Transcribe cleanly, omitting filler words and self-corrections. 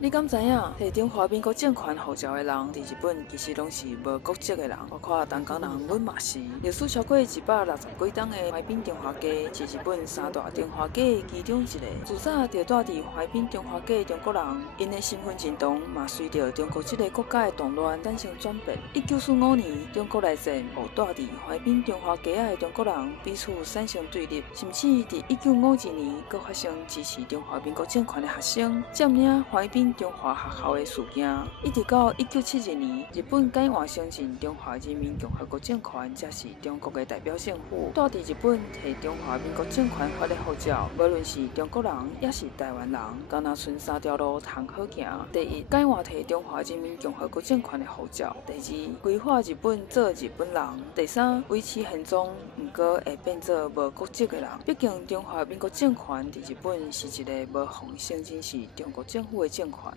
你敢知影，摕中华民国政权护照的人，伫日本其实拢是无国籍的人，包括东港人，阮嘛是。历史超过160几档的淮滨中华街，是日本三大中华街其中一个。自早就住伫淮滨中华街的中国人，因的身份认同嘛随着中国这个国家的动乱产生转变。1945年，中国内战互住伫淮滨中华街的中国人彼此产生对立，甚至伫1952年，佫发生支持中华民国政权的学生占领淮滨中华学校的事件，一直到1972年，日本改换承认中华人民共和国政权才是中国的代表政府。住伫日本摕中华民国政权发的护照，无论是中国人也是台湾人，敢若剩三条路通好行。第一，改换摕中华人民共和国政权的护照；第二，规划日本做日本人；第三，维持现状，毋过会变做无国籍的人。毕竟中华民国政权伫日本是一个无奉承认是中国政府的政权。